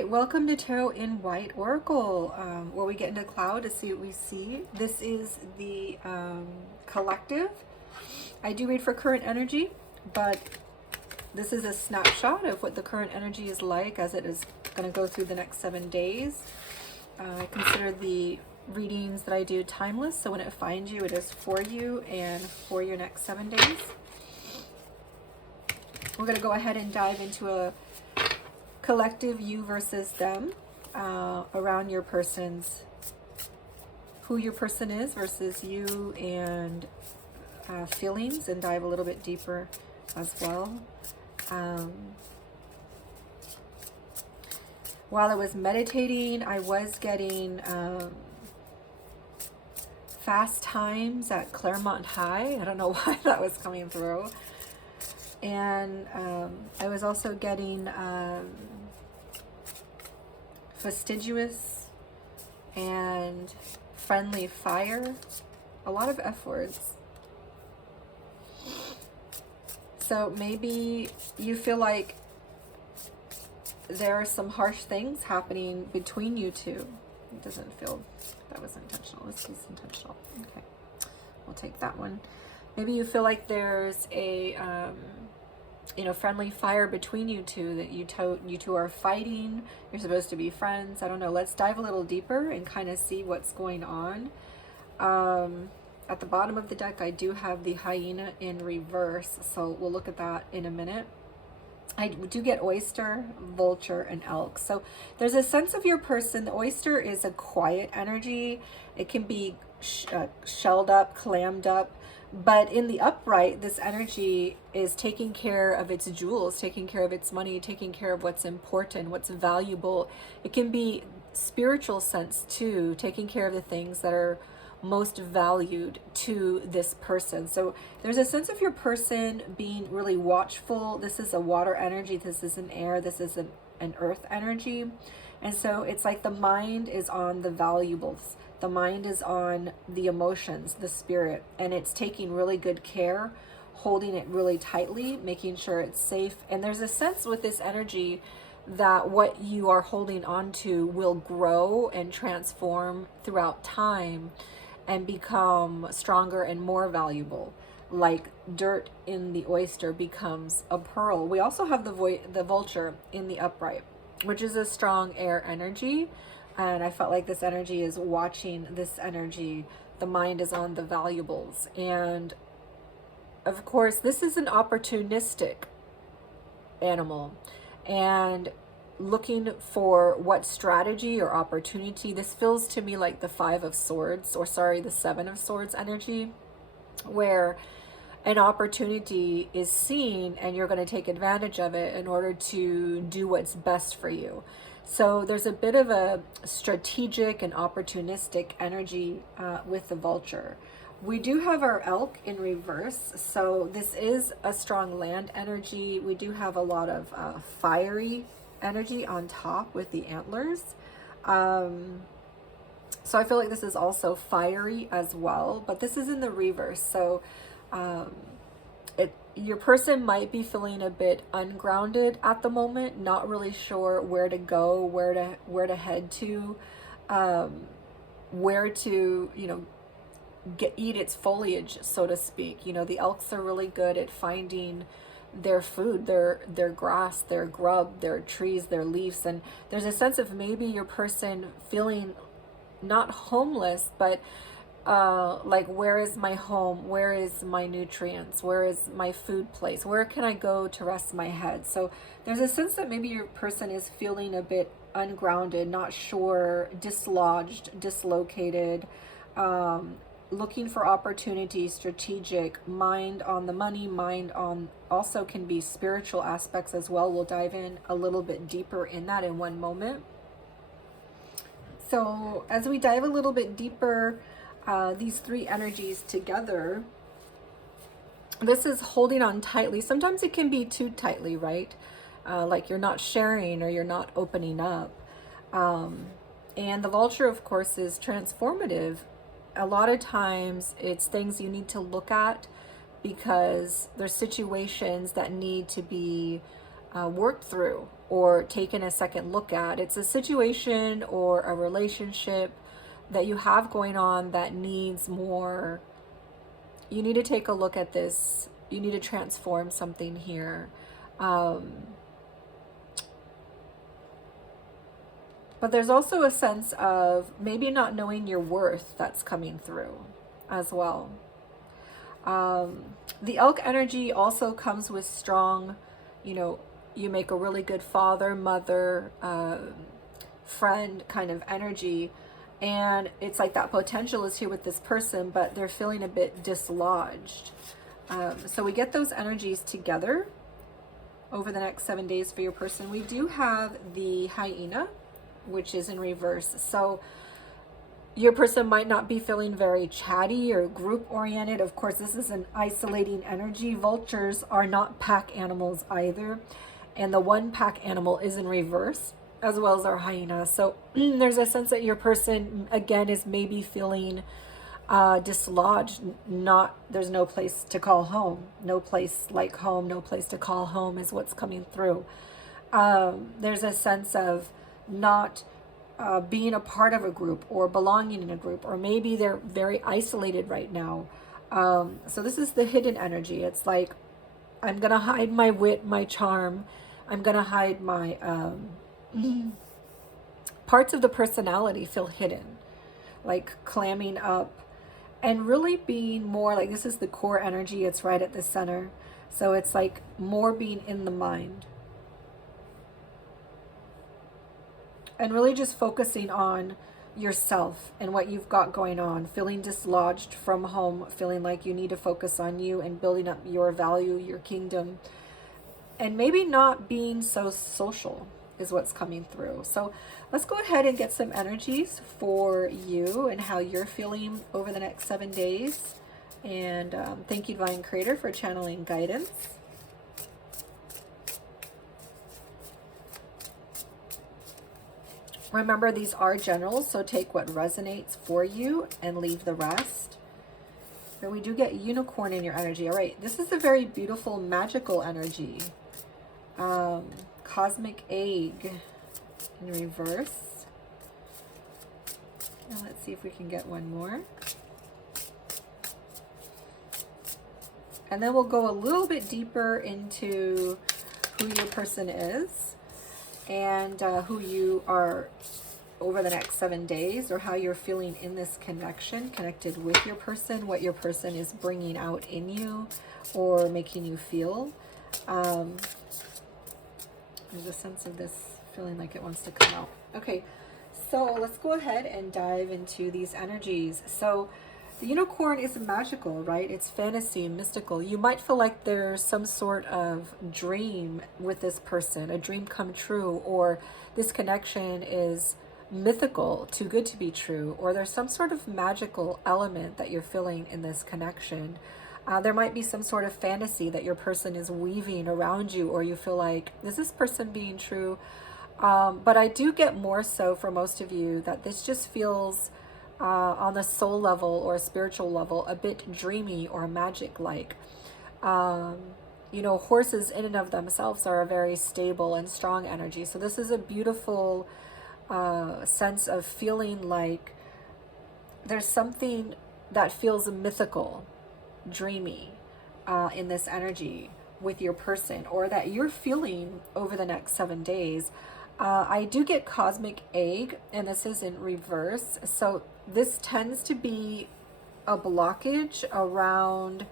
right, welcome to Tarot in White Oracle, where we get into cloud to see what we see. This is the collective. I do read for current energy, but this is a snapshot of what the current energy is like as it is going to go through the next 7 days. I consider the readings that I do timeless, so when it finds you, it is for you and for your next 7 days. We're going to go ahead and dive into a collective you versus them around your person's, who your person is versus you, and feelings, and dive a little bit deeper as well. While I was meditating, I was getting fast times at Claremont High. I don't know why that was coming through. And I was also getting fastidious and friendly fire. A lot of F words. So maybe you feel like there are some harsh things happening between you two. It doesn't feel that was intentional. This is intentional. Okay, we'll take that one. Maybe you feel like there's a friendly fire between you two, that you two are fighting. You're supposed to be friends. I don't know. Let's dive a little deeper and kind of see what's going on. At the bottom of the deck, I do have the hyena in reverse, so we'll look at that in a minute. I do get oyster, vulture, and elk. So there's a sense of your person. The oyster is a quiet energy. It can be shelled up, clammed up. But in the upright, this energy is taking care of its jewels, taking care of its money, taking care of what's important, what's valuable. It can be spiritual sense too, taking care of the things that are most valued to this person. So there's a sense of your person being really watchful. This is a water energy. This is an air. This is an earth energy. And so it's like the mind is on the valuables. The mind is on the emotions, the spirit, and it's taking really good care, holding it really tightly, making sure it's safe. And there's a sense with this energy that what you are holding on to will grow and transform throughout time and become stronger and more valuable. Like dirt in the oyster becomes a pearl. We also have the vulture in the upright, which is a strong air energy. And I felt like this energy is watching this energy. The mind is on the valuables. And of course, this is an opportunistic animal. And looking for what strategy or opportunity. This feels to me like the the Seven of Swords energy, where an opportunity is seen and you're going to take advantage of it in order to do what's best for you. So there's a bit of a strategic and opportunistic energy with the vulture. We do have our elk in reverse, so this is a strong land energy. We do have a lot of fiery energy on top with the antlers. So I feel like this is also fiery as well, but this is in the reverse. So your person might be feeling a bit ungrounded at the moment, not really sure where to go, where to head to, where to, eat its foliage, so to speak. The elks are really good at finding their food, their grass, their grub, their trees, their leaves. And there's a sense of maybe your person feeling not homeless, but like, where is my home? Where is my nutrients? Where is my food place? Where can I go to rest my head? So there's a sense that maybe your person is feeling a bit ungrounded, not sure, dislodged, dislocated, looking for opportunity, strategic, mind on the money, mind on, also can be spiritual aspects as well. We'll dive in a little bit deeper in that in one moment. So as we dive a little bit deeper, these three energies together, this is holding on tightly. Sometimes it can be too tightly, right? Like you're not sharing or you're not opening up. And the vulture, of course, is transformative. A lot of times it's things you need to look at because there's situations that need to be worked through or taken a second look at. It's a situation or a relationship that you have going on that needs more. You need to take a look at this. You need to transform something here. But there's also a sense of maybe not knowing your worth that's coming through as well. The elk energy also comes with strong, you make a really good father, mother, friend kind of energy. And it's like that potential is here with this person, but they're feeling a bit dislodged. So we get those energies together over the next 7 days for your person. We do have the hyena, which is in reverse. So your person might not be feeling very chatty or group oriented. Of course, this is an isolating energy. Vultures are not pack animals either. And the one pack animal is in reverse, as well as our hyena. So there's a sense that your person, again, is maybe feeling dislodged. There's no place to call home. No place like home, no place to call home is what's coming through. There's a sense of not being a part of a group or belonging in a group, or maybe they're very isolated right now. So this is the hidden energy. It's like, I'm going to hide my wit, my charm. I'm going to hide my parts of the personality feel hidden, like clamming up and really being more like, this is the core energy. It's right at the center. So it's like more being in the mind. And really just focusing on yourself and what you've got going on, feeling dislodged from home, feeling like you need to focus on you and building up your value, your kingdom, and maybe not being so social is what's coming through. So let's go ahead and get some energies for you and how you're feeling over the next 7 days. And thank you, Divine Creator, for channeling guidance. Remember, these are generals, so take what resonates for you and leave the rest. But we do get unicorn in your energy. All right, this is a very beautiful, magical energy. Cosmic egg in reverse. Now let's see if we can get one more. And then we'll go a little bit deeper into who your person is and who you are over the next 7 days, or how you're feeling in this connection, connected with your person, what your person is bringing out in you or making you feel. There's a sense of this feeling like it wants to come out. Okay, so let's go ahead and dive into these energies. So the unicorn is magical, right? It's fantasy and mystical. You might feel like there's some sort of dream with this person, a dream come true, or this connection is mythical, too good to be true, or there's some sort of magical element that you're feeling in this connection. There might be some sort of fantasy that your person is weaving around you, or you feel like, is this person being true? But I do get more so for most of you that this just feels on the soul level or spiritual level a bit dreamy or magic-like. Horses in and of themselves are a very stable and strong energy. So this is a beautiful sense of feeling like there's something that feels mythical, dreamy in this energy with your person, or that you're feeling over the next 7 days. I do get cosmic egg, and this is in reverse. So this tends to be a blockage around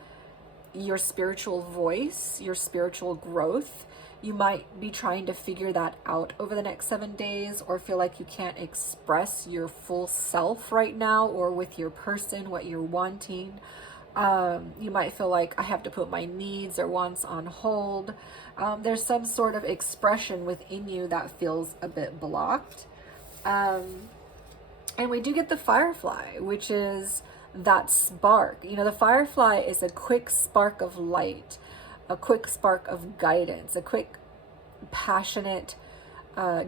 your spiritual voice, your spiritual growth. You might be trying to figure that out over the next 7 days, or feel like you can't express your full self right now, or with your person, what you're wanting. You might feel like, I have to put my needs or wants on hold. There's some sort of expression within you that feels a bit blocked. And we do get the firefly, which is that spark. The firefly is a quick spark of light, a quick spark of guidance, a quick, passionate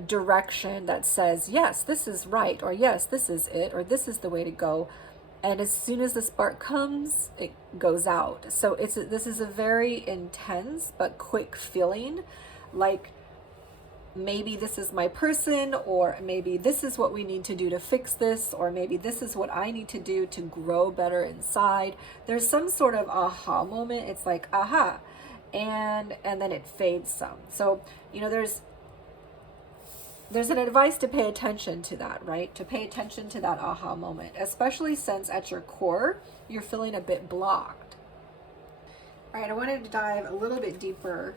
direction that says, yes, this is right, or yes, this is it, or this is the way to go. And as soon as the spark comes, it goes out. So this is a very intense but quick feeling. like maybe this is my person, or maybe this is what we need to do to fix this, or maybe this is what I need to do to grow better inside. There's some sort of aha moment. It's like aha, and then it fades some. So you know, there's an advice to pay attention to that, right? To pay attention to that aha moment, especially since at your core you're feeling a bit blocked. All right, I wanted to dive a little bit deeper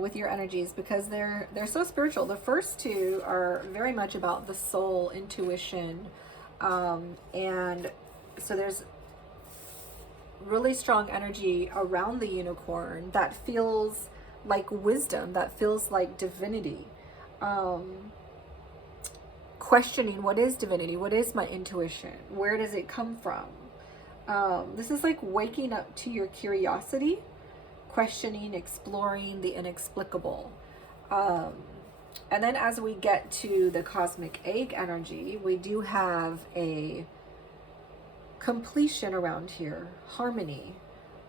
with your energies, because they're so spiritual. The first two are very much about the soul, intuition, and so there's really strong energy around the unicorn that feels like wisdom, that feels like divinity. Questioning, what is divinity? What is my intuition? Where does it come from? This is like waking up to your curiosity, questioning, exploring the inexplicable. And then as we get to the cosmic egg energy, we do have a completion around here, harmony.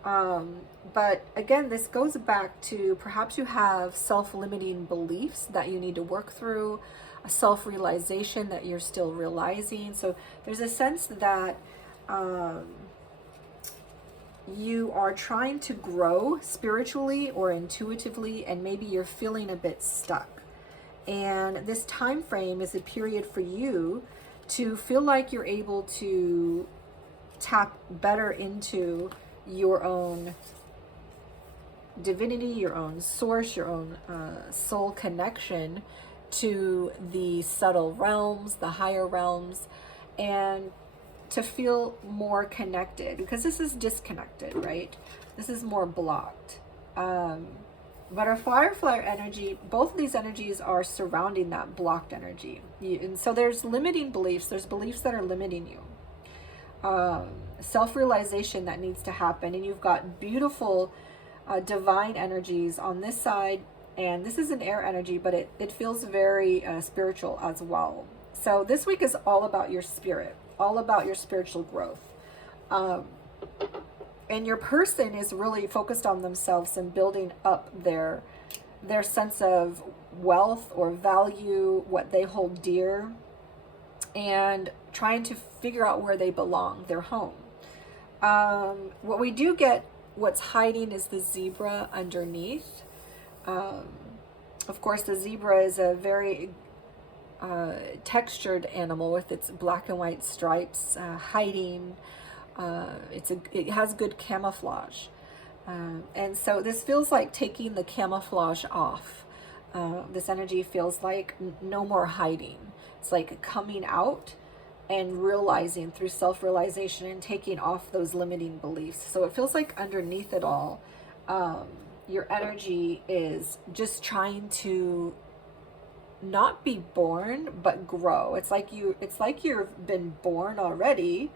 But again, this goes back to perhaps you have self-limiting beliefs that you need to work through, a self-realization that you're still realizing. So there's a sense that you are trying to grow spiritually or intuitively, and maybe you're feeling a bit stuck. And this time frame is a period for you to feel like you're able to tap better into your own divinity, your own source, your own soul connection to the subtle realms, the higher realms, and to feel more connected, because this is disconnected, right? This is more blocked. But our firefly energy, both of these energies are surrounding that blocked energy. And so there's limiting beliefs. There's beliefs that are limiting you. Self-realization that needs to happen. And you've got beautiful divine energies on this side. And this is an air energy, but it feels very spiritual as well. So this week is all about your spirit, all about your spiritual growth. And your person is really focused on themselves and building up their sense of wealth or value, what they hold dear, and trying to figure out where they belong, their home. What we do get, what's hiding, is the zebra underneath. Of course, the zebra is a very textured animal with its black and white stripes, hiding. It has good camouflage. And so this feels like taking the camouflage off. This energy feels like no more hiding. It's like coming out and realizing through self-realization and taking off those limiting beliefs. So it feels like underneath it all, your energy is just trying to not be born, but grow. It's like you've been born already,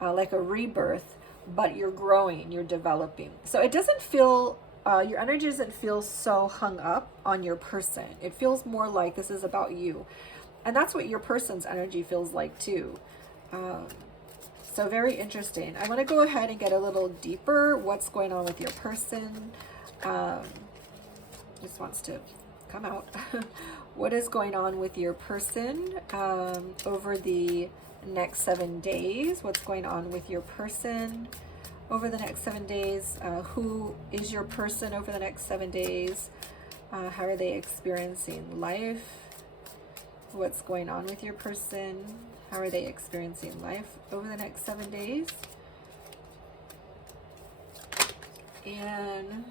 like a rebirth, but you're growing, you're developing. So it doesn't feel, your energy doesn't feel so hung up on your person. It feels more like this is about you. And that's what your person's energy feels like too. So very interesting. I want to go ahead and get a little deeper. What's going on with your person? Just wants to come out. What is going on with your person over the next 7 days? What's going on with your person over the next 7 days? Who is your person over the next 7 days? How are they experiencing life? What's going on with your person? How are they experiencing life over the next 7 days? And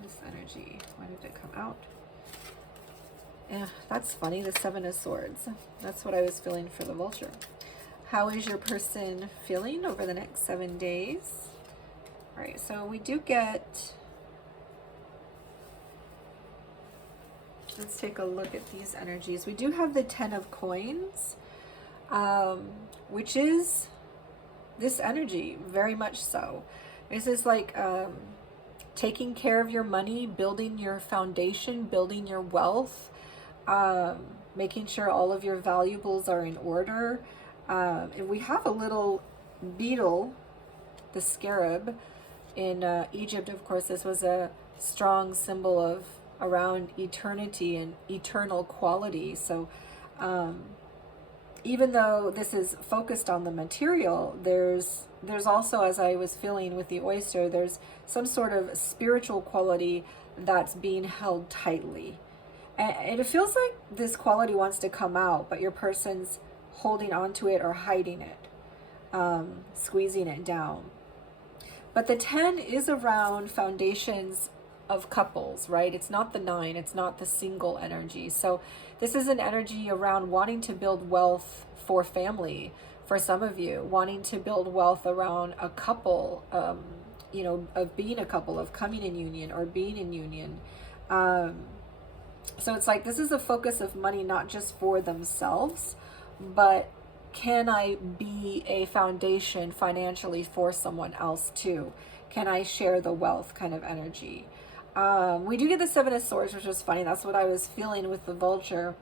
this energy, why did it come out? Yeah, that's funny, the Seven of Swords. That's what I was feeling for the vulture. How is your person feeling over the next 7 days? All right, so we do get, let's take a look at these energies. We do have the 10 of Coins, which is this energy, very much so. This is like taking care of your money, building your foundation, building your wealth, making sure all of your valuables are in order. And we have a little beetle, the scarab, in Egypt. Of course, this was a strong symbol of around eternity and eternal quality. So even though this is focused on the material, there's also, as I was feeling with the oyster, there's some sort of spiritual quality that's being held tightly. And it feels like this quality wants to come out, but your person's holding on to it or hiding it, squeezing it down. But the 10 is around foundations of couples, right? It's not the 9, it's not the single energy. So this is an energy around wanting to build wealth for family, for some of you, wanting to build wealth around a couple, you know, of being a couple, of coming in union or being in union. So it's like this is a focus of money, not just for themselves, but can I be a foundation financially for someone else too? Can I share the wealth kind of energy? We do get the 7 of Swords, which was funny. That's what I was feeling with the vulture.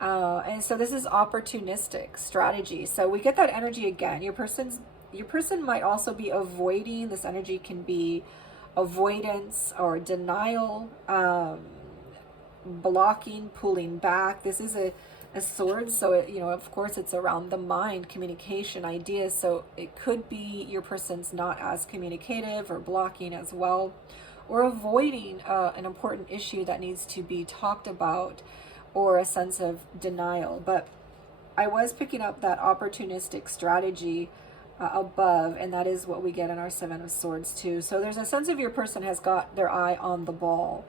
And so this is opportunistic strategy. So we get that energy again. Your person might also be avoiding. This energy can be avoidance or denial, blocking, pulling back. This is a sword, so it, you know, of course it's around the mind, communication, ideas. So it could be your person's not as communicative or blocking as well, or avoiding an important issue that needs to be talked about, or a sense of denial. But I was picking up that opportunistic strategy above, and that is what we get in our 7 of Swords too. So there's a sense of your person has got their eye on the ball,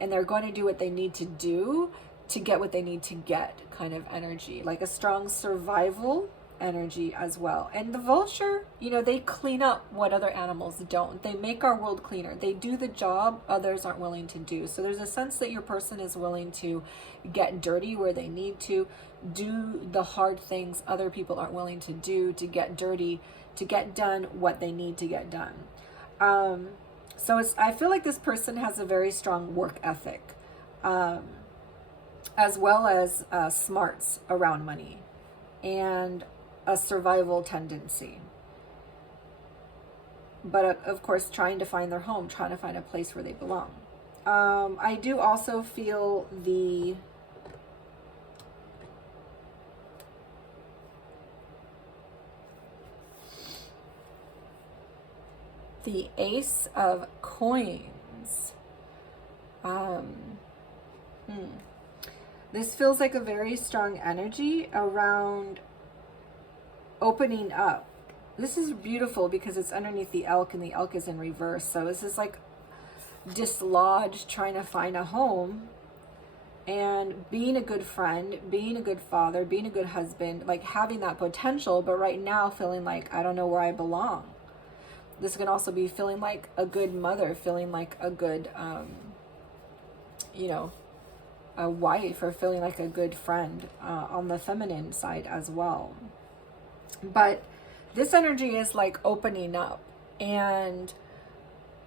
and they're going to do what they need to do to get what they need to get kind of energy, like a strong survival energy as well. And the vulture, you know, they clean up what other animals don't. They make our world cleaner. They do the job others aren't willing to do. So there's a sense that your person is willing to get dirty where they need to, do the hard things other people aren't willing to do, to get dirty, to get done what they need to get done. So I feel like this person has a very strong work ethic, as well as smarts around money and a survival tendency. But of course, trying to find their home, trying to find a place where they belong. I do also feel the Ace of Coins. This feels like a very strong energy around opening up. This is beautiful because it's underneath the elk, and the elk is in reverse. So this is like dislodged, trying to find a home, and being a good friend, being a good father, being a good husband, like having that potential, but right now feeling like I don't know where I belong. This can also be feeling like a good mother, feeling like a good, you know, a wife, or feeling like a good friend on the feminine side as well. But this energy is like opening up and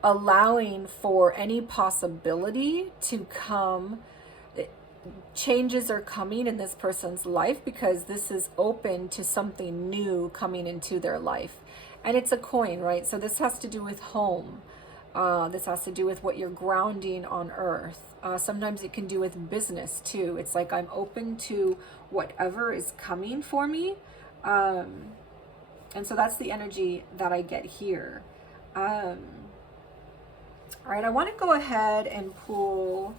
allowing for any possibility to come. Changes are coming in this person's life because this is open to something new coming into their life. And it's a coin, right? So this has to do with home. This has to do with what you're grounding on earth. Sometimes it can do with business too. It's like I'm open to whatever is coming for me. And so that's the energy that I get here. All right, I want to go ahead and pull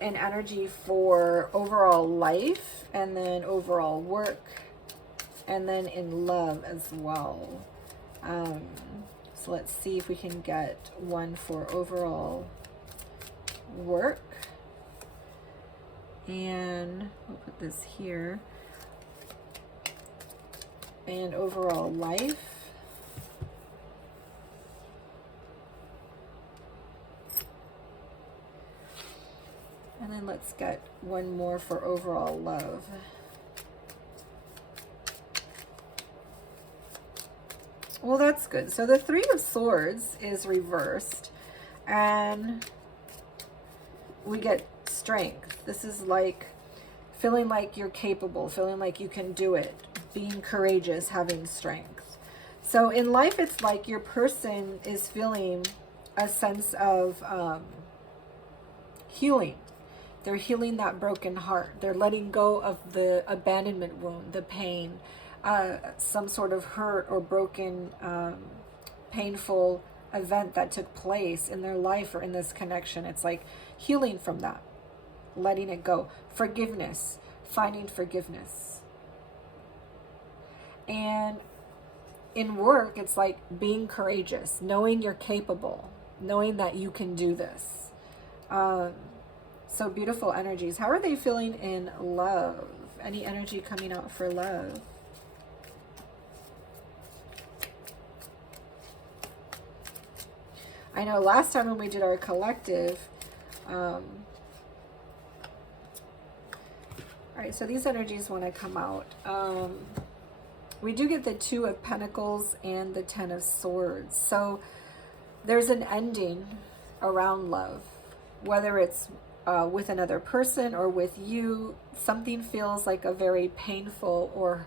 an energy for overall life, and then overall work, and then in love as well. So let's see if we can get one for overall work. And we'll put this here. And overall life. And then let's get one more for overall love. Well, that's good. So the 3 of Swords is reversed, and we get strength. This is like feeling like you're capable, feeling like you can do it, being courageous, having strength. So in life, it's like your person is feeling a sense of healing. They're healing that broken heart. They're letting go of the abandonment wound, the pain, some sort of hurt or broken, painful event that took place in their life or in this connection. It's like healing from that, letting it go. Forgiveness, finding forgiveness. And in work, it's like being courageous, knowing you're capable, knowing that you can do this. So beautiful energies. How are they feeling in love? Any energy coming out for love? I know last time when we did our collective, all right, so these energies want to come out. We do get the Two of Pentacles and the Ten of Swords. So there's an ending around love, whether it's with another person or with you. Something feels like a very painful or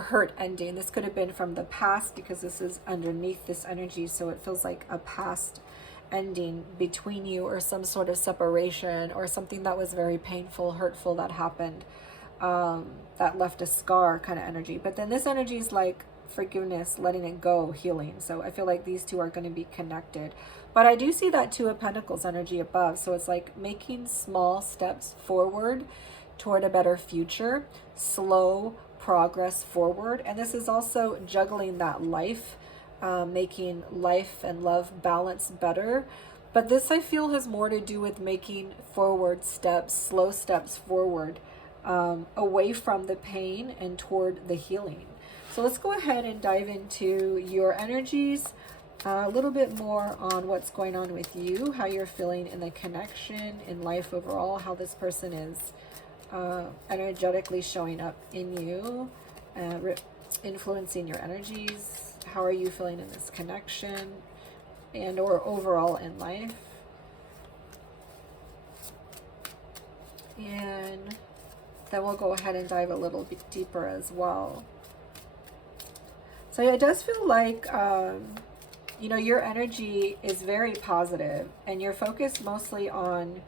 hurt ending. This could have been from the past because this is underneath this energy, so it feels like a past ending between you, or some sort of separation, or something that was very painful, hurtful that happened, that left a scar kind of energy. But then this energy is like forgiveness, letting it go, healing. So I feel like these two are going to be connected. But I do see that Two of Pentacles energy above. So it's like making small steps forward toward a better future, slow progress forward. And this is also juggling that life, making life and love balance better. But this, I feel, has more to do with making forward steps, slow steps forward, away from the pain and toward the healing. So let's go ahead and dive into your energies, a little bit more on what's going on with you, how you're feeling in the connection, in life overall, how this person is energetically showing up in you, influencing your energies. How are you feeling in this connection and or overall in life? And then we'll go ahead and dive a little bit deeper as well. So yeah, it does feel like, you know, your energy is very positive and you're focused mostly on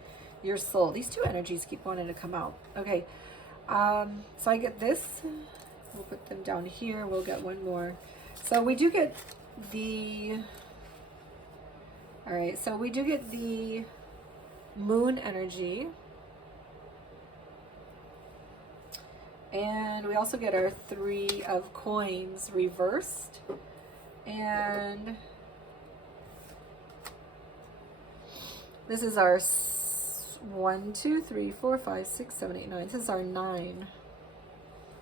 your soul. These two energies keep wanting to come out. Okay, so I get this. We'll put them down here. We'll get one more. So we do get the, all right, so we do get the Moon energy. And we also get our Three of Coins reversed. And this is our 1, 2, 3, 4, 5, 6, 7, 8, 9. This is our 9.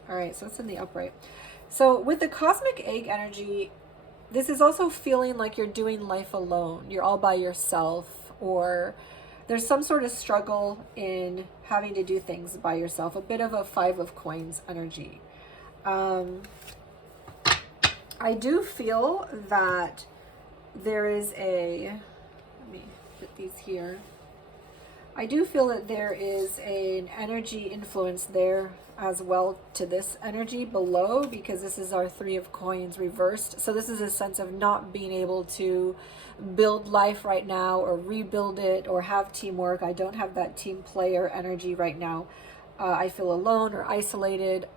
All right, so it's in the upright. So with the Cosmic Egg energy, this is also feeling like you're doing life alone. You're all by yourself, or there's some sort of struggle in having to do things by yourself. A bit of a Five of Coins energy. I do feel that there is a, let me put these here. I do feel that there is an energy influence there as well to this energy below, because this is our Three of Coins reversed. So this is a sense of not being able to build life right now or rebuild it or have teamwork. I don't have that team player energy right now. I feel alone or isolated.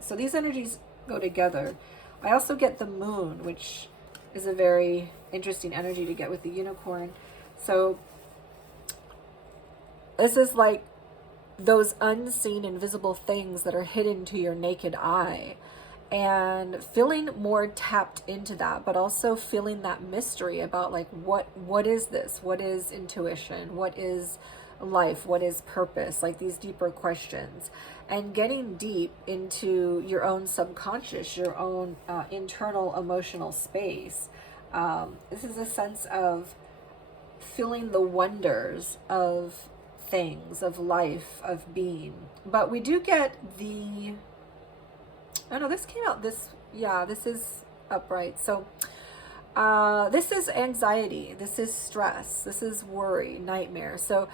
So these energies go together. I also get the Moon, which is a very interesting energy to get with the Unicorn. So this is like those unseen, invisible things that are hidden to your naked eye, and feeling more tapped into that, but also feeling that mystery about like, what is this? What is intuition? What is life? What is purpose? Like these deeper questions, and getting deep into your own subconscious, your own internal emotional space. This is a sense of feeling the wonders of things, of life, of being. But we do get the, oh no, this came out this, yeah, this is upright. So this is anxiety, this is stress, this is worry, nightmare. So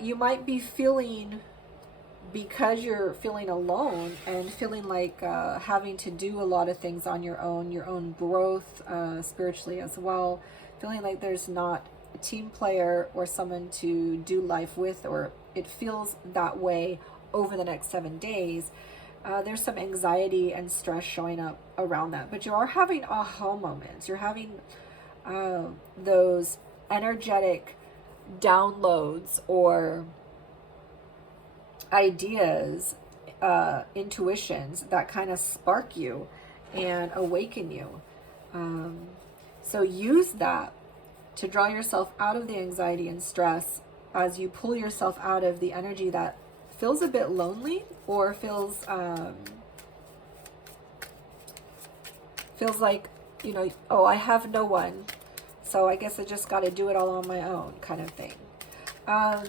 you might be feeling, because you're feeling alone and feeling like having to do a lot of things on your own growth spiritually as well, feeling like there's not a team player or someone to do life with, or it feels that way over the next 7 days. There's some anxiety and stress showing up around that, but you are having aha moments. You're having those energetic downloads or ideas, intuitions that kind of spark you and awaken you. So use that to draw yourself out of the anxiety and stress as you pull yourself out of the energy that feels a bit lonely, or feels like, you know, oh, I have no one, so I guess I just got to do it all on my own kind of thing. But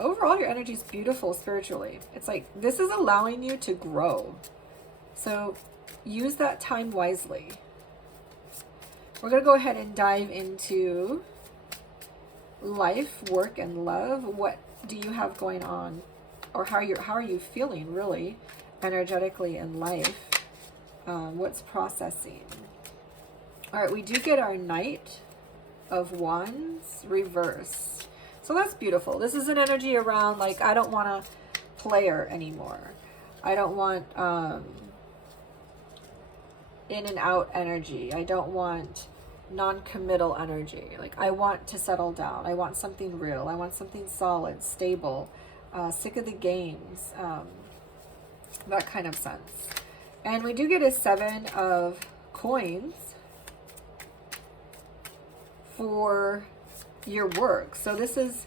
overall, your energy is beautiful spiritually. It's like this is allowing you to grow. So use that time wisely. We're going to go ahead and dive into life, work, and love. What do you have going on, or how are you feeling really energetically in life? What's processing? All right, we do get our Knight of Wands reverse. So that's beautiful. This is an energy around like, I don't want to player anymore. I don't want in and out energy. I don't want non-committal energy. Like, I want to settle down. I want something real. I want something solid, stable, sick of the games, that kind of sense. And we do get a 7 of coins for your work. So this is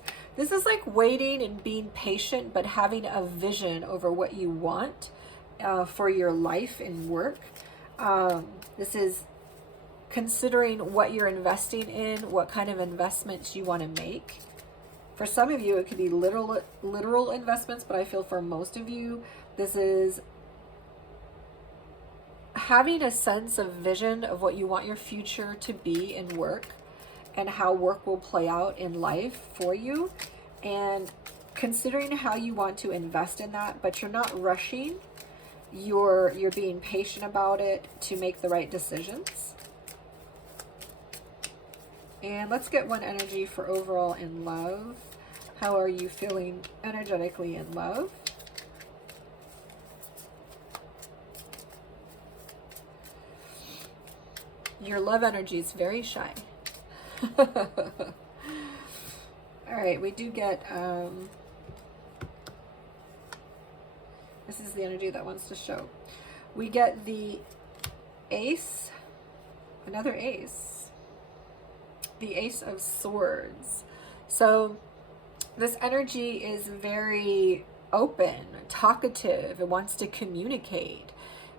like waiting and being patient, but having a vision over what you want for your life and work. This is considering what you're investing in, what kind of investments you want to make. For some of you, it could be literal investments, but I feel for most of you, this is having a sense of vision of what you want your future to be in work, and how work will play out in life for you, and considering how you want to invest in that, but you're not rushing. You're being patient about it to make the right decisions. And let's get one energy for overall in love. How are you feeling energetically in love? Your love energy is very shy. All right, we do get, this is the energy that wants to show. We get the Ace, another Ace. The Ace of Swords. So this energy is very open, talkative. It wants to communicate.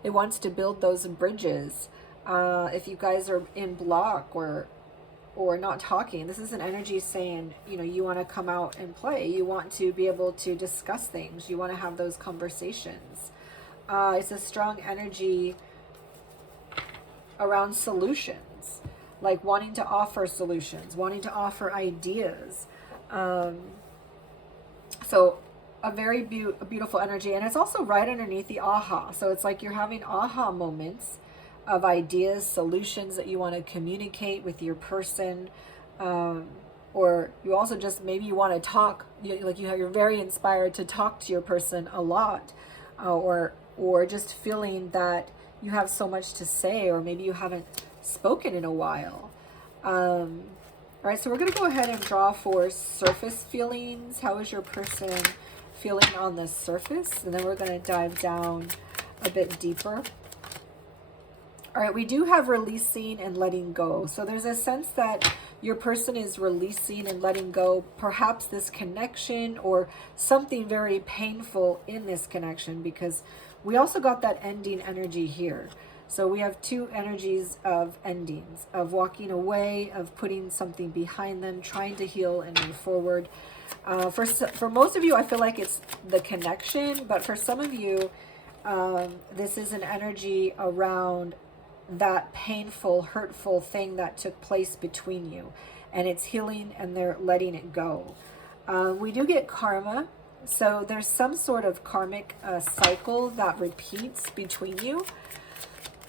It wants to build those bridges. If you guys are in block or not talking, this is an energy saying, you know, you want to come out and play. You want to be able to discuss things. You want to have those conversations. It's a strong energy around solutions. Like wanting to offer solutions, wanting to offer ideas. So a very beautiful energy. And it's also right underneath the aha. So it's like you're having aha moments of ideas, solutions that you want to communicate with your person. Or you also just, maybe you want to talk, you're very inspired to talk to your person a lot. Or just feeling that you have so much to say, or maybe you haven't spoken in a while. All right, so we're going to go ahead and draw for surface feelings. How is your person feeling on the surface? And then we're going to dive down a bit deeper. All right, we do have releasing and letting go. So there's a sense that your person is releasing and letting go, perhaps this connection or something very painful in this connection, because we also got that ending energy here. So we have two energies of endings, of walking away, of putting something behind them, trying to heal and move forward. For most of you, I feel like it's the connection, but for some of you, this is an energy around that painful, hurtful thing that took place between you, and it's healing and they're letting it go. We do get karma. So there's some sort of karmic cycle that repeats between you.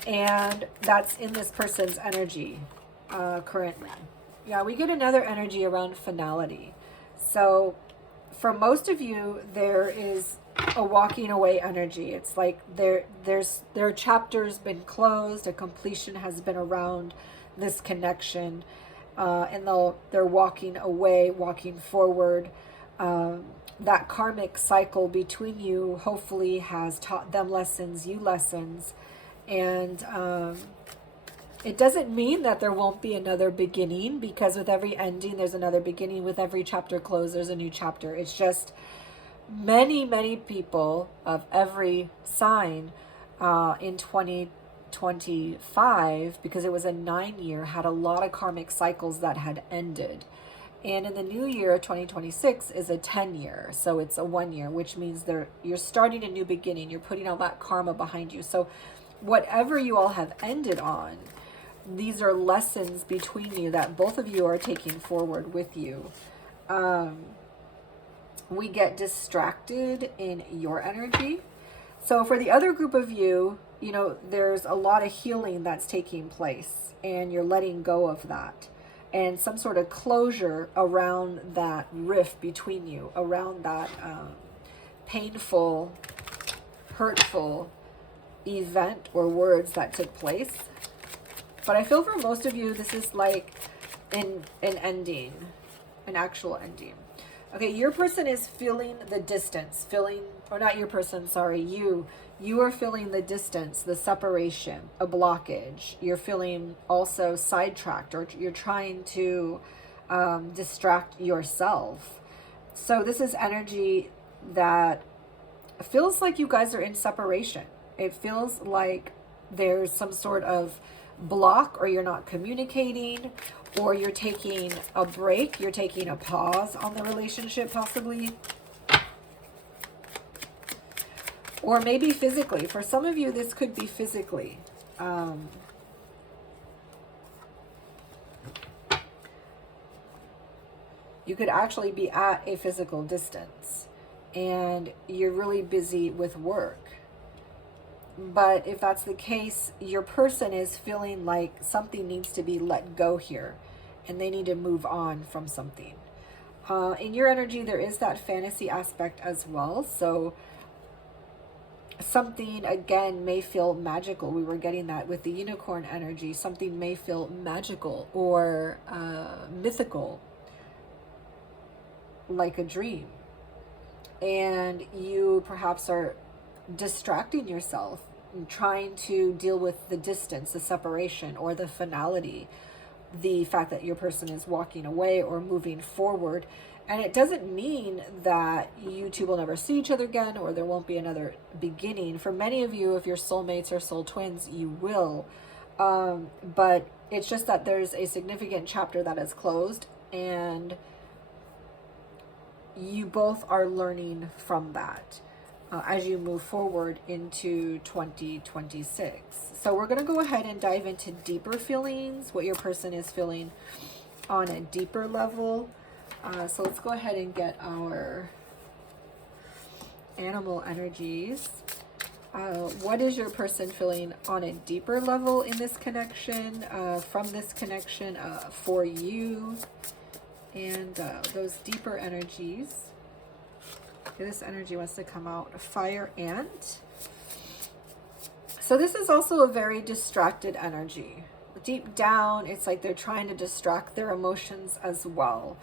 And that's in this person's energy. currently. Yeah, we get another energy around finality. So for most of you, there is a walking away energy. It's like their chapter's been closed, a completion has been around this connection, and they're walking away, walking forward. That karmic cycle between you hopefully has taught them lessons, you lessons, and it doesn't mean that there won't be another beginning, because with every ending there's another beginning. With every chapter closed there's a new chapter. It's just many people of every sign in 2025, because it was a 9-year, had a lot of karmic cycles that had ended. And in the new year, 2026 is a 10-year, so it's a 1 year, which means you're starting a new beginning. You're putting all that karma behind you. So whatever you all have ended on, these are lessons between you that both of you are taking forward with you. We get distracted in your energy. So for the other group of you, you know, there's a lot of healing that's taking place, and you're letting go of that. And some sort of closure around that rift between you, around that painful, hurtful event or words that took place. But I feel for most of you, this is like an ending, an actual ending. Okay, your person is feeling the distance, or not your person, sorry, you are feeling the distance, the separation, a blockage. You're feeling also sidetracked, or you're trying to distract yourself. So this is energy that feels like you guys are in separation. It feels like there's some sort of block, or you're not communicating, or you're taking a break, you're taking a pause on the relationship possibly. Or maybe physically. For some of you, this could be physically. You could actually be at a physical distance, and you're really busy with work. But if that's the case, your person is feeling like something needs to be let go here, and they need to move on from something. In your energy, there is that fantasy aspect as well. So something, again, may feel magical. We were getting that with the unicorn energy. Something may feel magical or mythical, like a dream. And you perhaps are distracting yourself and trying to deal with the distance, the separation, or the finality, the fact that your person is walking away or moving forward. And it doesn't mean that you two will never see each other again, or there won't be another beginning. For many of you, if you're soulmates or soul twins, you will. But it's just that there's a significant chapter that is closed, and you both are learning from that as you move forward into 2026. So we're going to go ahead and dive into deeper feelings, what your person is feeling on a deeper level. So let's go ahead and get our animal energies. What is your person feeling on a deeper level in this connection, from this connection, for you? And those deeper energies. Okay, this energy wants to come out. Fire ant. So this is also a very distracted energy. Deep down, it's like they're trying to distract their emotions as well.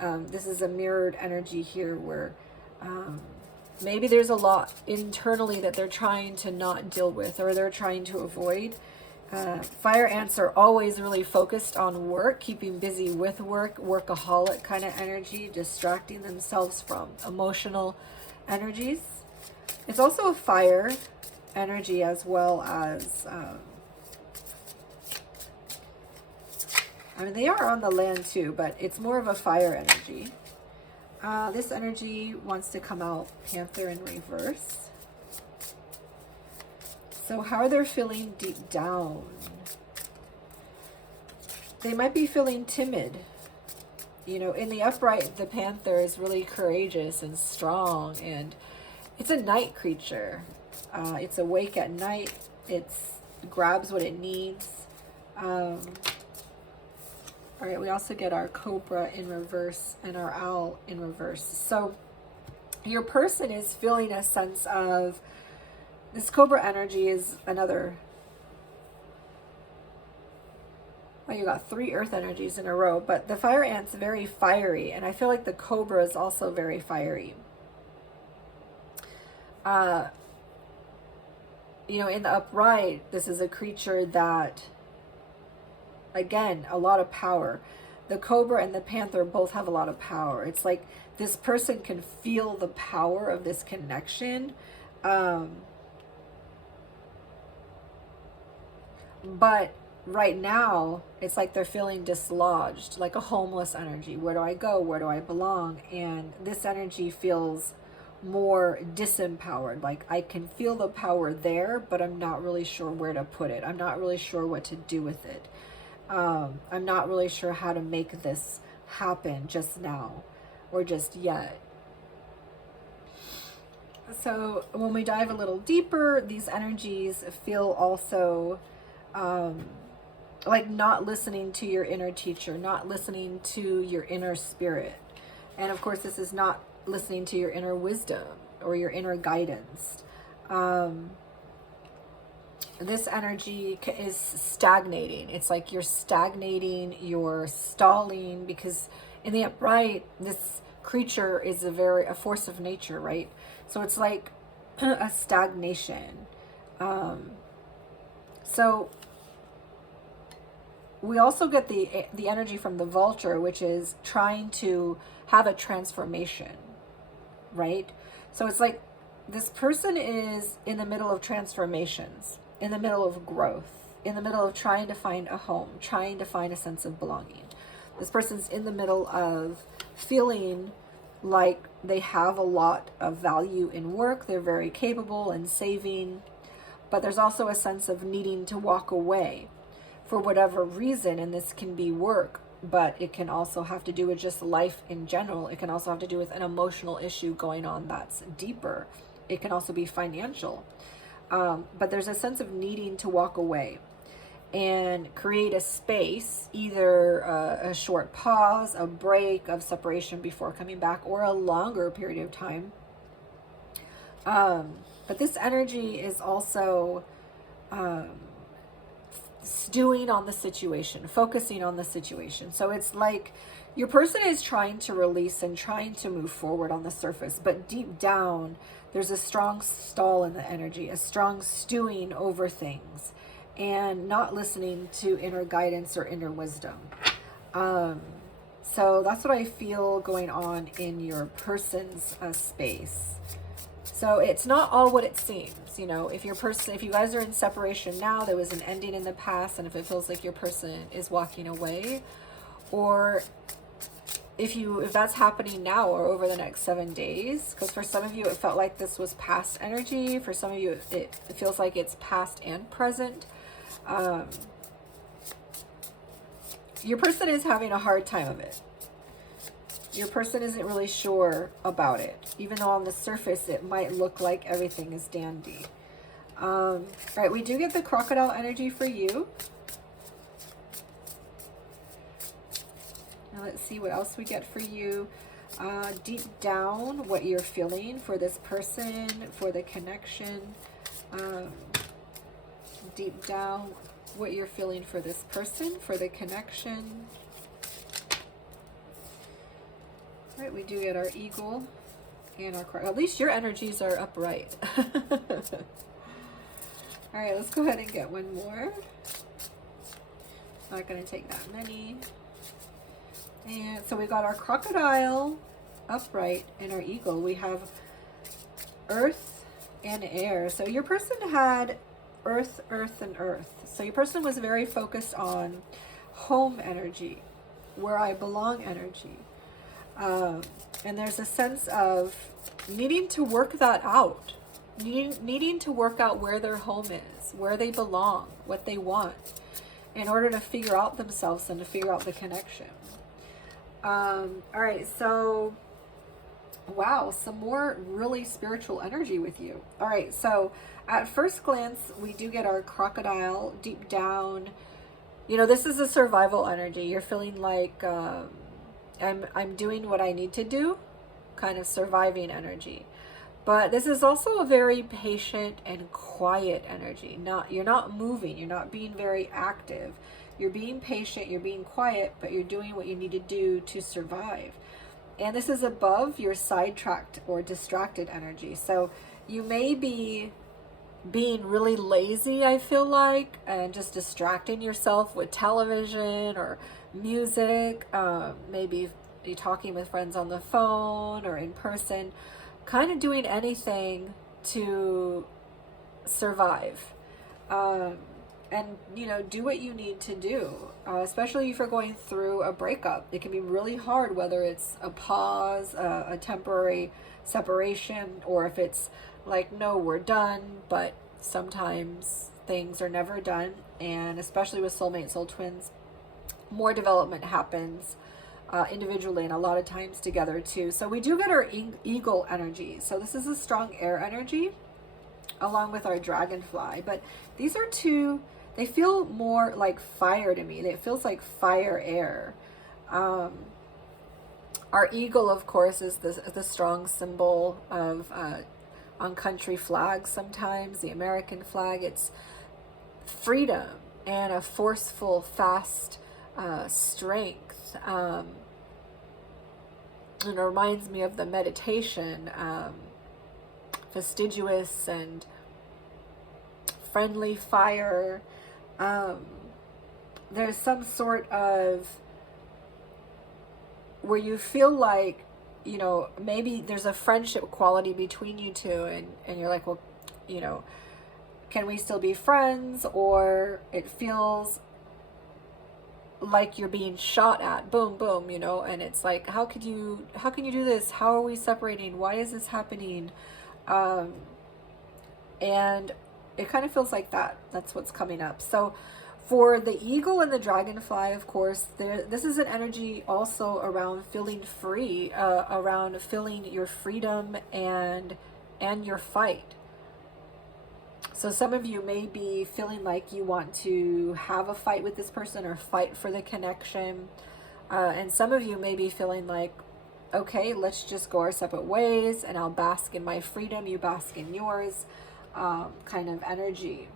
This is a mirrored energy here where maybe there's a lot internally that they're trying to not deal with, or they're trying to avoid. Fire ants are always really focused on work, keeping busy with work, workaholic kind of energy, distracting themselves from emotional energies. It's also a fire energy as well as, I mean, they are on the land too, but it's more of a fire energy. This energy wants to come out Panther in reverse. So how are they feeling deep down? They might be feeling timid. You know, in the upright, the Panther is really courageous and strong, and it's a night creature. It's awake at night. It grabs what it needs. All right, we also get our Cobra in reverse and our Owl in reverse. So your person is feeling a sense of, this Cobra energy is another, well, you got 3 earth energies in a row, but the fire ant's very fiery, and I feel like the Cobra is also very fiery. You know, in the upright, this is a creature that, again, a lot of power. The Cobra and the Panther both have a lot of power. It's like this person can feel the power of this connection. But right now, it's like they're feeling dislodged, like a homeless energy. Where do I go? Where do I belong? And this energy feels more disempowered. Like I can feel the power there, but I'm not really sure where to put it. I'm not really sure what to do with it. I'm not really sure how to make this happen just now or just yet. So when we dive a little deeper, these energies feel also like not listening to your inner teacher, not listening to your inner spirit. And of course, this is not listening to your inner wisdom or your inner guidance. This energy is stagnating. It's like you're stagnating, you're stalling, because in the upright, this creature is a force of nature, right? So it's like a stagnation. So we also get the energy from the vulture, which is trying to have a transformation, right? So it's like this person is in the middle of transformations, in the middle of growth, in the middle of trying to find a home, trying to find a sense of belonging. This person's in the middle of feeling like they have a lot of value in work. They're very capable and saving, but there's also a sense of needing to walk away for whatever reason. And this can be work, but it can also have to do with just life in general. It can also have to do with an emotional issue going on that's deeper. It can also be financial. But there's a sense of needing to walk away and create a space, either a short pause, a break of separation before coming back, or a longer period of time. But this energy is also stewing on the situation, focusing on the situation. So it's like your person is trying to release and trying to move forward on the surface, but deep down, there's a strong stall in the energy, a strong stewing over things, and not listening to inner guidance or inner wisdom. So that's what I feel going on in your person's space. So it's not all what it seems. You know, if you guys are in separation now, there was an ending in the past, and if it feels like your person is walking away, or if that's happening now or over the next 7 days, because for some of you it felt like this was past energy, for some of you it feels like it's past and present. Your person is having a hard time of it. Your person isn't really sure about it, even though on the surface it might look like everything is dandy. All right, we do get the crocodile energy for you. Now let's see what else we get for you. Deep down, what you're feeling for this person, for the connection. Deep down, what you're feeling for this person, for the connection. All right, we do get our eagle and our crocodile. At least your energies are upright. All right, let's go ahead and get one more. Not going to take that many. And so we got our crocodile upright and our eagle. We have earth and air. So your person had earth, earth, and earth. So your person was very focused on home energy, where I belong energy. And there's a sense of needing to work that out, needing to work out where their home is, where they belong, what they want, in order to figure out themselves and to figure out the connection. All right, so wow, some more really spiritual energy with you. All right, so at first glance, we do get our crocodile deep down. You know, this is a survival energy. You're feeling like I'm doing what I need to do, kind of surviving energy. But this is also a very patient and quiet energy. You're not moving, you're not being very active. You're being patient, you're being quiet, but you're doing what you need to do to survive. And this is above your sidetracked or distracted energy. So you may be being really lazy, I feel like, and just distracting yourself with television or music, maybe you're talking with friends on the phone or in person, kind of doing anything to survive. And you know, do what you need to do, especially if you're going through a breakup. It can be really hard, whether it's a pause, a temporary separation, or if it's like, no, we're done. But sometimes things are never done, and especially with soulmate soul twins, more development happens individually and a lot of times together too. So we do get our eagle energy. So this is a strong air energy along with our dragonfly, but these are two, they feel more like fire to me. It feels like fire air. Our eagle, of course, is the strong symbol of on country flags sometimes, the American flag. It's freedom and a forceful, fast strength. And it reminds me of the meditation, fastidious and friendly fire. There's some sort of where you feel like, you know, maybe there's a friendship quality between you two, and you're like, well, you know, can we still be friends? Or it feels like you're being shot at, boom, boom, you know, and it's like, how can you do this? How are we separating? Why is this happening? And it kind of feels like that. That's what's coming up. So for the eagle and the dragonfly, of course, this is an energy also around feeling free, around feeling your freedom and your fight. So some of you may be feeling like you want to have a fight with this person or fight for the connection. And some of you may be feeling like, okay, let's just go our separate ways and I'll bask in my freedom, you bask in yours, kind of energy.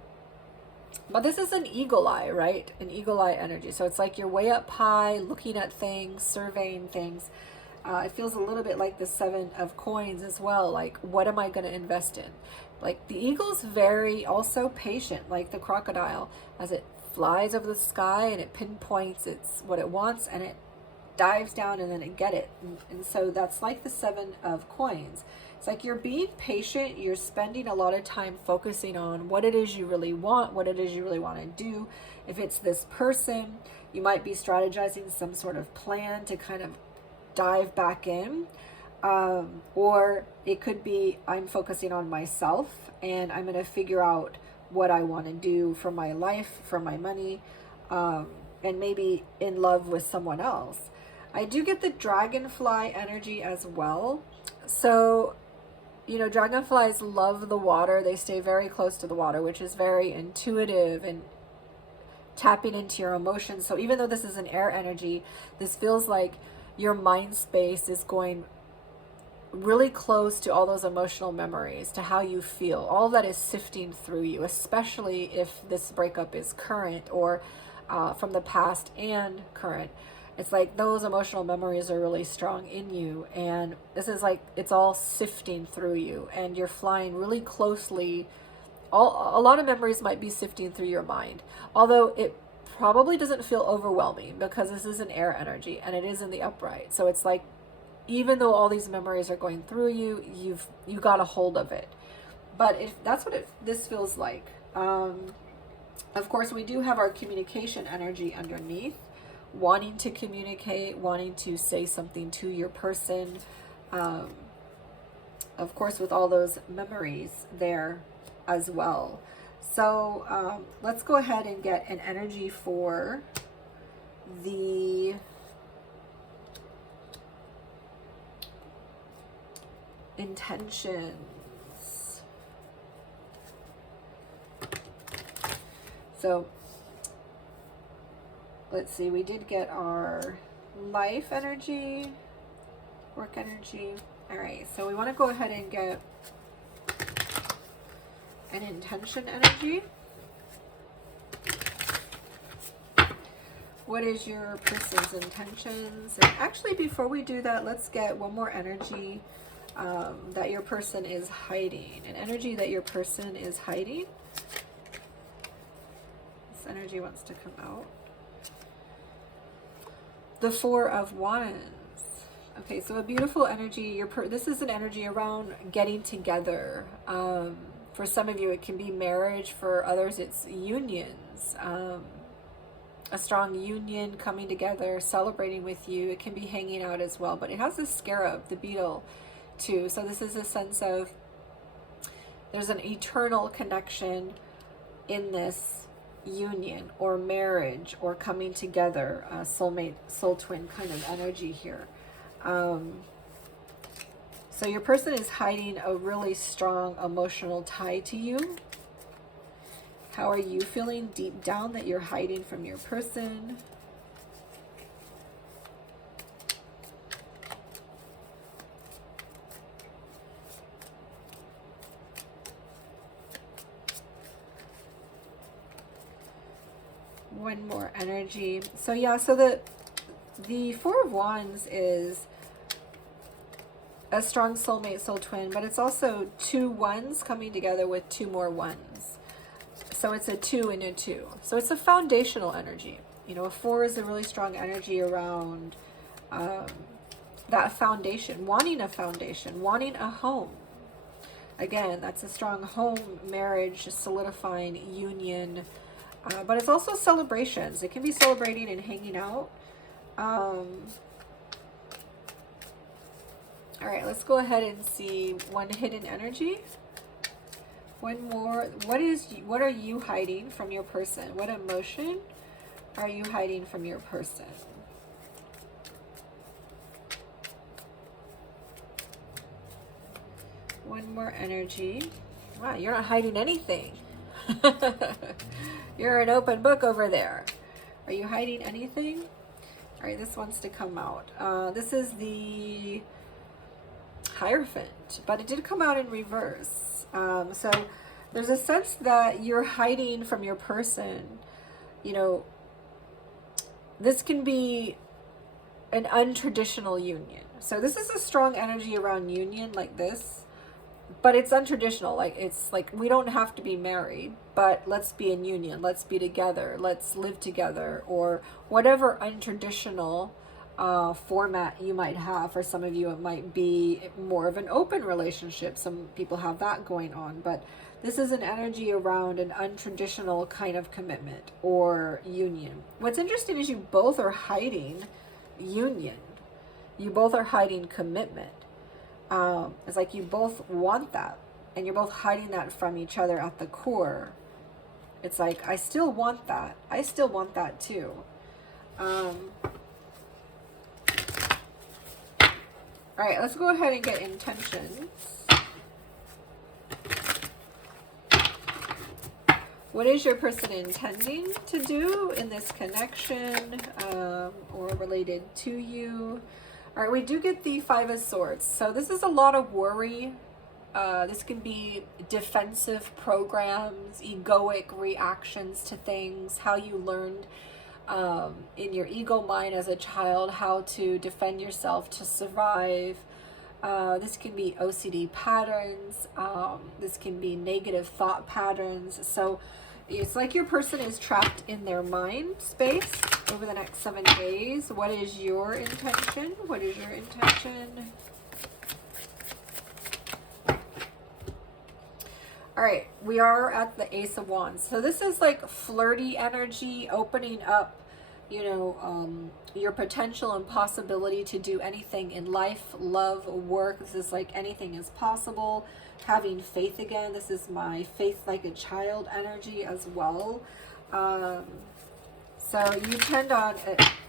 But this is an eagle eye, right? An eagle eye energy. So it's like you're way up high, looking at things, surveying things. It feels a little bit like the 7 of coins as well. Like, what am I going to invest in? Like, the eagle's very also patient, like the crocodile, as it flies over the sky and it pinpoints it's what it wants and it dives down and then it get it. And so that's like the 7 of coins. It's like you're being patient. You're spending a lot of time focusing on what it is you really want, what it is you really want to do. If it's this person, you might be strategizing some sort of plan to kind of dive back in. Or it could be, I'm focusing on myself and I'm going to figure out what I want to do for my life, for my money, and maybe in love with someone else. I do get the dragonfly energy as well. So, you know, dragonflies love the water. They stay very close to the water, which is very intuitive and tapping into your emotions. So even though this is an air energy, this feels like your mind space is going really close to all those emotional memories, to how you feel. All that is sifting through you, especially if this breakup is current or from the past and current. It's like those emotional memories are really strong in you, and this is like it's all sifting through you, and you're flying really closely. A lot of memories might be sifting through your mind, although it probably doesn't feel overwhelming because this is an air energy and it is in the upright. So it's like, even though all these memories are going through you, you got a hold of it. But if that's what this feels like. Of course, we do have our communication energy underneath, wanting to communicate, wanting to say something to your person. Of course, with all those memories there as well. So let's go ahead and get an energy for the intentions. So let's see, we did get our life energy, work energy. All right, so we want to go ahead and get an intention energy. What is your person's intentions? And actually, before we do that, let's get one more energy that your person is hiding. An energy that your person is hiding. This energy wants to come out. The Four of Wands. Okay, so a beautiful energy. This is an energy around getting together. For some of you, it can be marriage. For others, it's unions. A strong union coming together, celebrating with you. It can be hanging out as well, but it has the scarab, the beetle, too. So this is a sense of there's an eternal connection in this union or marriage or coming together, soulmate, soul twin kind of energy here. So your person is hiding a really strong emotional tie to you. How are you feeling deep down that you're hiding from your person? One more energy. So yeah, so the Four of Wands is a strong soulmate, soul twin, but it's also two ones coming together with two more ones. So it's a 2 and a 2. So it's a foundational energy. You know, a 4 is a really strong energy around that foundation, wanting a foundation, wanting a home. Again, that's a strong home, marriage, solidifying union. But it's also celebrations. It can be celebrating and hanging out. All right, let's go ahead and see one hidden energy. One more. What are you hiding from your person? What emotion are you hiding from your person? One more energy. Wow, you're not hiding anything. You're an open book over there. Are you hiding anything? All right, this wants to come out. This is the Hierophant, but it did come out in reverse. So there's a sense that you're hiding from your person. You know, this can be an untraditional union. So this is a strong energy around union like this, but it's untraditional. Like, it's like, we don't have to be married, but let's be in union. Let's be together. Let's live together, or whatever untraditional format you might have. For some of you, it might be more of an open relationship. Some people have that going on, but this is an energy around an untraditional kind of commitment or union. What's interesting is you both are hiding union. You both are hiding commitment. It's like you both want that, and you're both hiding that from each other at the core. It's like, I still want that. I still want that too. All right, let's go ahead and get intentions. What is your person intending to do in this connection or related to you? All right, we do get the Five of Swords. So this is a lot of worry. This can be defensive programs, egoic reactions to things, how you learned in your ego mind as a child how to defend yourself to survive. This can be OCD patterns. This can be negative thought patterns. So it's like your person is trapped in their mind space over the next 7 days. What is your intention? What is your intention? All right, we are at the Ace of Wands. So this is like flirty energy, opening up, you know, your potential and possibility to do anything in life, love, work. This is like anything is possible. Having faith again. This is my faith like a child energy as well. So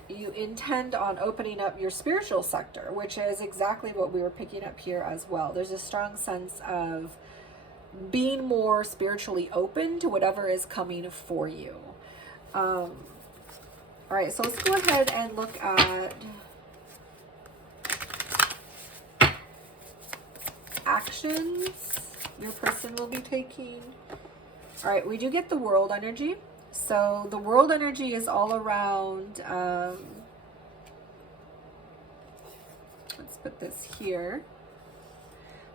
you intend on opening up your spiritual sector, which is exactly what we were picking up here as well. There's a strong sense of being more spiritually open to whatever is coming for you. All right, so let's go ahead and look at actions your person will be taking. All right, we do get the world energy. So the world energy is all around, let's put this here.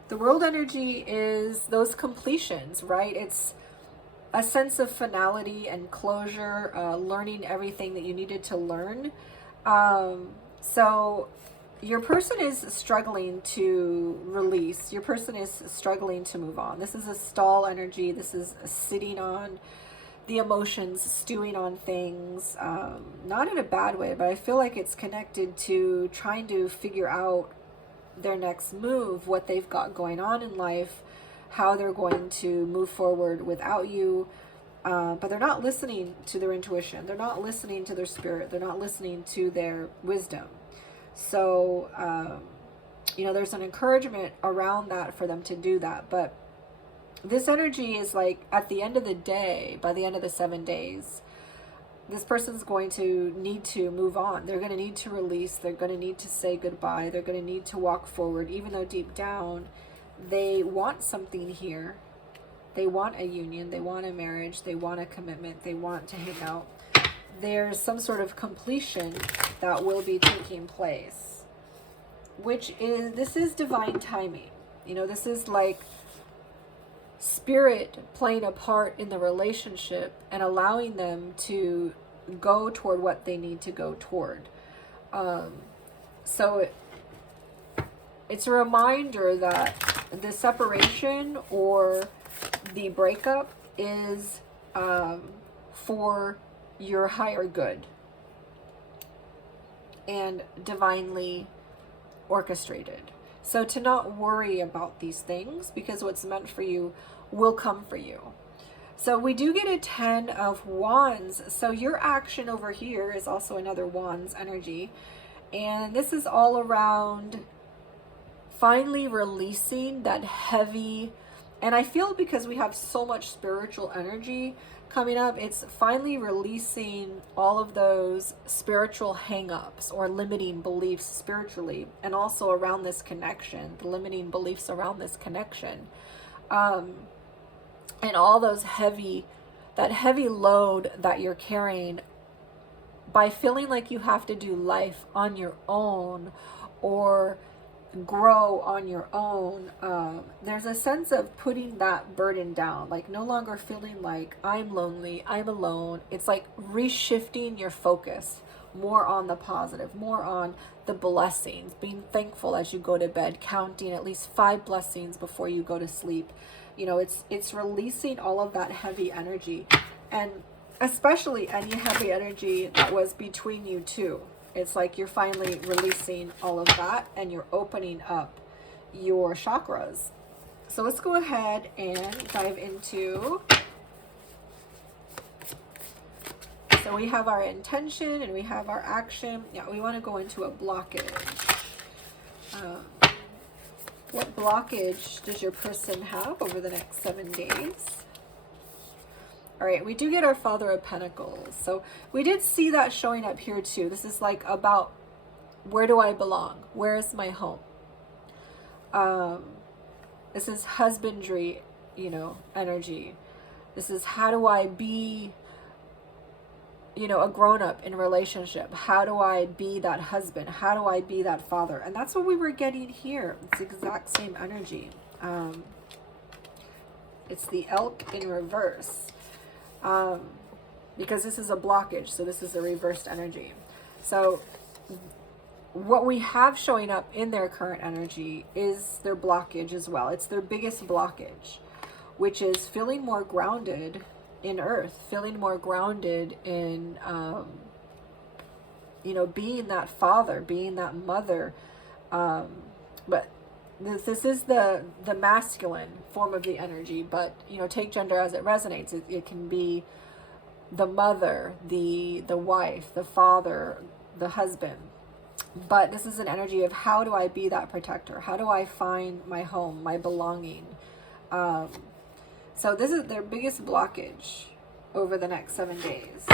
The world energy is those completions, right? It's a sense of finality and closure, learning everything that you needed to learn. So your person is struggling to release. Your person is struggling to move on. This is a stall energy. This is sitting on the emotions, stewing on things, not in a bad way, but I feel like it's connected to trying to figure out their next move, what they've got going on in life, how they're going to move forward without you. But they're not listening to their intuition. They're not listening to their spirit. They're not listening to their wisdom. So, you know, there's an encouragement around that for them to do that. But this energy is like, at the end of the day, by the end of the 7 days, this person's going to need to move on. They're going to need to release. They're going to need to say goodbye. They're going to need to walk forward, even though deep down they want something here. They want a union. They want a marriage. They want a commitment. They want to hang out. There's some sort of completion that will be taking place, which is, this is divine timing. You know, this is like spirit playing a part in the relationship and allowing them to go toward what they need to go toward. So it's a reminder that the separation or the breakup is for your higher good and divinely orchestrated. So to not worry about these things, because what's meant for you will come for you. So we do get a 10 of Wands. So your action over here is also another Wands energy. And this is all around finally releasing that heavy, and I feel because we have so much spiritual energy coming up, it's finally releasing all of those spiritual hang-ups or limiting beliefs spiritually, and also around this connection, the limiting beliefs around this connection, and all those that heavy load that you're carrying by feeling like you have to do life on your own or grow on your own. There's a sense of putting that burden down, like no longer feeling like I'm lonely, I'm alone. It's like reshifting your focus more on the positive, more on the blessings, being thankful as you go to bed, counting at least 5 blessings before you go to sleep. You know, it's releasing all of that heavy energy, and especially any heavy energy that was between you two. It's like you're finally releasing all of that and you're opening up your chakras. So let's go ahead and dive into. So we have our intention and we have our action. Yeah, we want to go into a blockage. What blockage does your person have over the next 7 days? All right, we do get our Father of Pentacles. So we did see that showing up here too. This is like about, where do I belong? Where is my home? This is husbandry, you know, energy. This is, how do I be, you know, a grown-up in a relationship? How do I be that husband? How do I be that father? And that's what we were getting here. It's the exact same energy. It's the elk in reverse. Because this is a blockage, so this is a reversed energy. So what we have showing up in their current energy is their blockage as well. It's their biggest blockage, which is feeling more grounded in earth, feeling more grounded in, you know, being that father, being that mother. But this is the masculine form of the energy, but, you know, take gender as it resonates. It can be the mother, the wife, the father, the husband. But this is an energy of, how do I be that protector? How do I find my home, my belonging? So this is their biggest blockage over the next 7 days.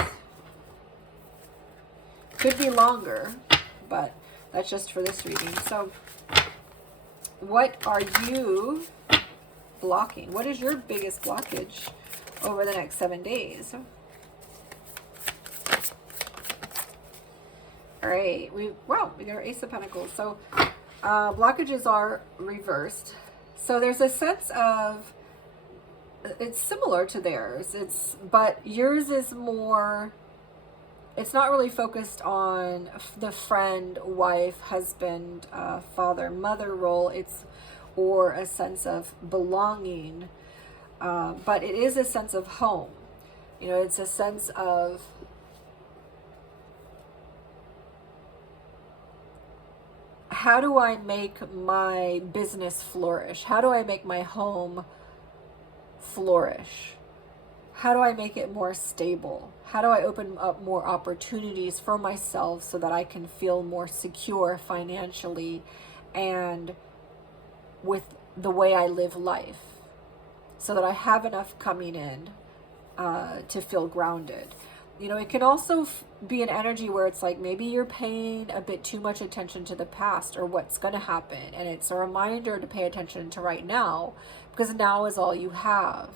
Could be longer, but that's just for this reading. So what are you blocking? What is your biggest blockage over the next 7 days? All right, we got our Ace of Pentacles. So blockages are reversed. So there's a sense of, it's similar to theirs. But yours is more, it's not really focused on the friend, wife, husband, father, mother role. Or a sense of belonging. But it is a sense of home. You know, it's a sense of how do I make my business flourish? How do I make my home flourish? How do I make it more stable? How do I open up more opportunities for myself so that I can feel more secure financially and with the way I live life, so that I have enough coming in to feel grounded? You know, it can also be an energy where it's like maybe you're paying a bit too much attention to the past or what's going to happen. And it's a reminder to pay attention to right now, because now is all you have.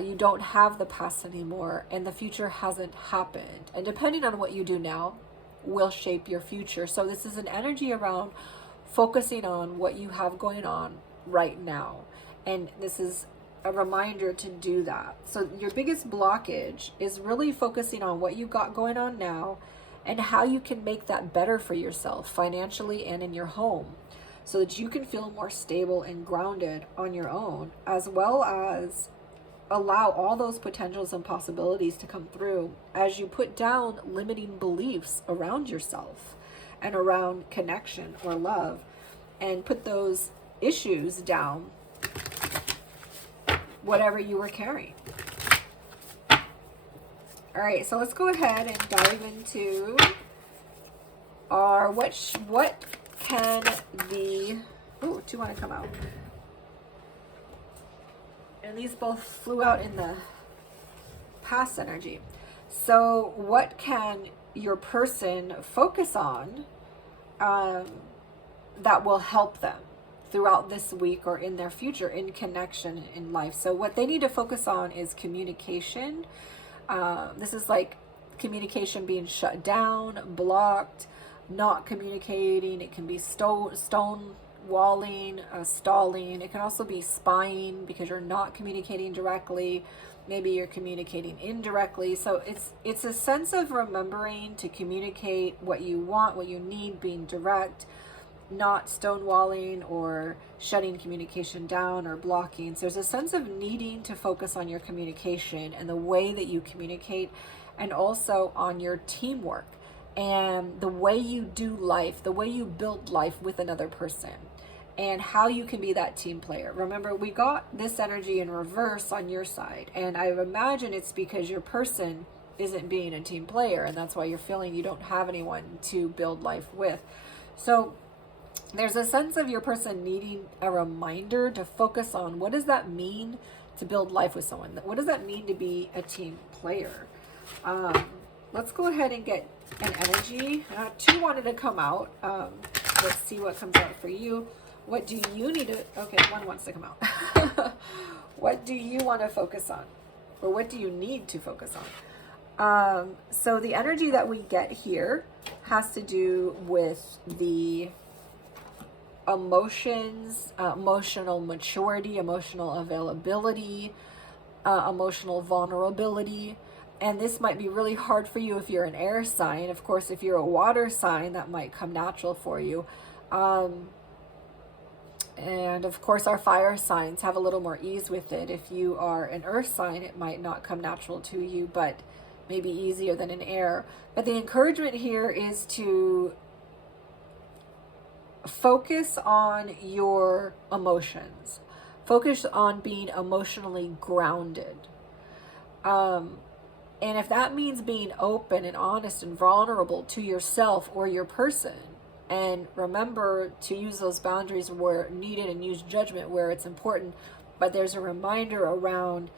You don't have the past anymore, and the future hasn't happened. And depending on what you do now will shape your future. So this is an energy around focusing on what you have going on right now. And this is a reminder to do that. So your biggest blockage is really focusing on what you got going on now and how you can make that better for yourself financially and in your home, so that you can feel more stable and grounded on your own, as well as allow all those potentials and possibilities to come through as you put down limiting beliefs around yourself and around connection or love, and put those issues down, whatever you were carrying. All right, so let's go ahead and dive into our what can the two want to come out, and these both flew out in the past energy. So what can your person focus on that will help them throughout this week or in their future in connection in life? So what they need to focus on is communication. This is like communication being shut down, blocked, not communicating. It can be stone walling, stalling. It can also be spying because you're not communicating directly. Maybe you're communicating indirectly. So it's a sense of remembering to communicate what you want, what you need, being direct, not stonewalling or shutting communication down or blocking. So there's a sense of needing to focus on your communication and the way that you communicate, and also on your teamwork and the way you do life, the way you build life with another person, and how you can be that team player. Remember, we got this energy in reverse on your side, and I imagine it's because your person isn't being a team player, and that's why you're feeling you don't have anyone to build life with. So there's a sense of your person needing a reminder to focus on what does that mean to build life with someone? What does that mean to be a team player? Let's go ahead and get an energy. Two wanted to come out. Let's see what comes out for you. What do you need to, okay, one wants to come out. What do you want to focus on? Or what do you need to focus on? So the energy that we get here has to do with the emotions, emotional maturity, emotional availability, emotional vulnerability. And this might be really hard for you if you're an air sign. Of course, if you're a water sign, that might come natural for you. And of course, our fire signs have a little more ease with it. If you are an earth sign, it might not come natural to you, but maybe easier than an air. But the encouragement here is to focus on your emotions. Focus on being emotionally grounded. And if that means being open and honest and vulnerable to yourself or your person, and remember to use those boundaries where needed and use judgment where it's important, but there's a reminder around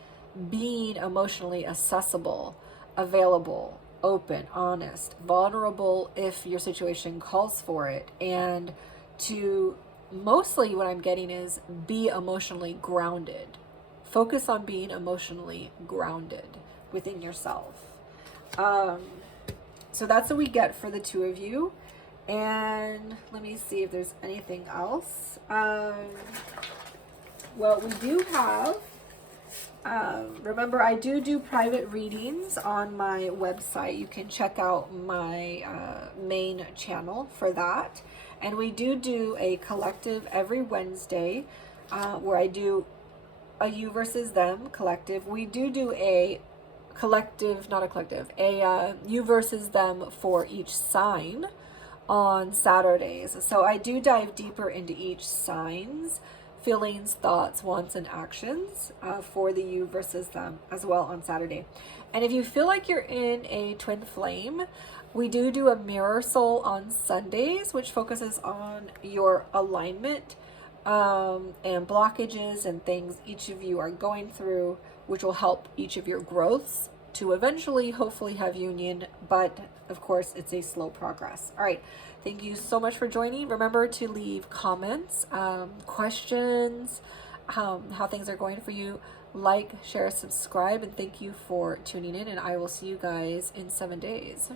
being emotionally accessible, available, open, honest, vulnerable if your situation calls for it, and to mostly what I'm getting is be emotionally grounded. Focus on being emotionally grounded within yourself. So that's what we get for the two of you. And let me see if there's anything else. Well, we do have, remember, I do private readings on my website. You can check out my main channel for that. And we do a collective every Wednesday where I do a you versus them collective. We do a collective, not a collective, a you versus them for each sign on Saturdays. So I do dive deeper into each sign's feelings, thoughts, wants, and actions for the you versus them as well on Saturday. And if you feel like you're in a twin flame, we do a mirror soul on Sundays, which focuses on your alignment and blockages and things each of you are going through, which will help each of your growths to eventually hopefully have union, but of course it's a slow progress. All right, thank you so much for joining. Remember to leave comments, questions, how things are going for you. Like, share, subscribe, and thank you for tuning in, and I will see you guys in 7 days.